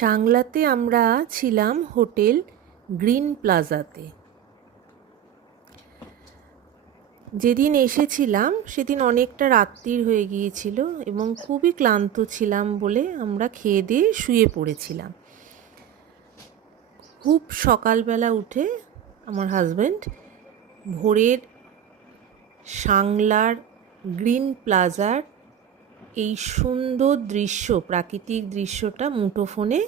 সাংলাতে আমরা ছিলাম hotel green প্লাজাতে। যেদিন এসেছিলাম, সেদিন অনেকটা রাত্রির হয়ে গিয়েছিল এবং খুবই ক্লান্ত ছিলাম বলে আমরা খেয়ে দিয়ে শুয়ে পড়েছিলাম। খুব সকালবেলা উঠে আমার হাজব্যান্ড ভোরের সাংলার গ্রিন প্লাজার এই সুন্দর দৃশ্য, প্রাকৃতিক দৃশ্যটা মুঠোফোনে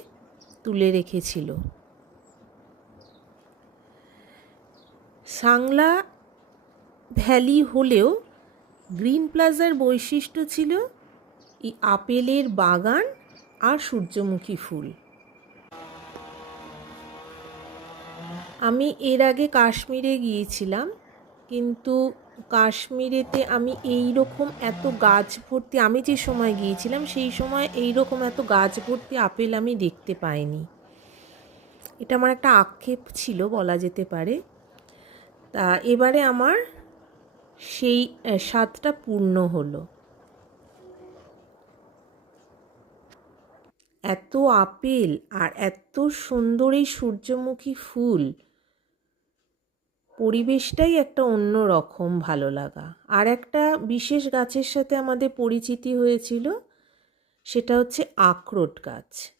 তুলে রেখেছিল। সাংলা ভ্যালি হলেও গ্রিন প্লাজার বৈশিষ্ট্য ছিল এই আপেলের বাগান আর সূর্যমুখী ফুল। আমি এর আগে কাশ্মীরে গিয়েছিলাম, কিন্তু কাশ্মীরেতে আমি এই রকম এত গাছ ভর্তি, আমি যে সময় গিয়েছিলাম সেই সময় এই রকম এত গাছ ভর্তি আপেল আমি দেখতে পাইনি। এটা আমার একটা আক্ষেপ ছিল বলা যেতে পারে। তা এবারে আমার সেই স্বাদটা পূর্ণ হলো। এত আপেল আর এত সুন্দর এই সূর্যমুখী ফুল পরিবেশটাই একটা অন্য রকম ভালো লাগা। আর একটা বিশেষ গাছের সাথে আমাদের পরিচিতি হয়েছিল, সেটা হচ্ছে আখরোট গাছ।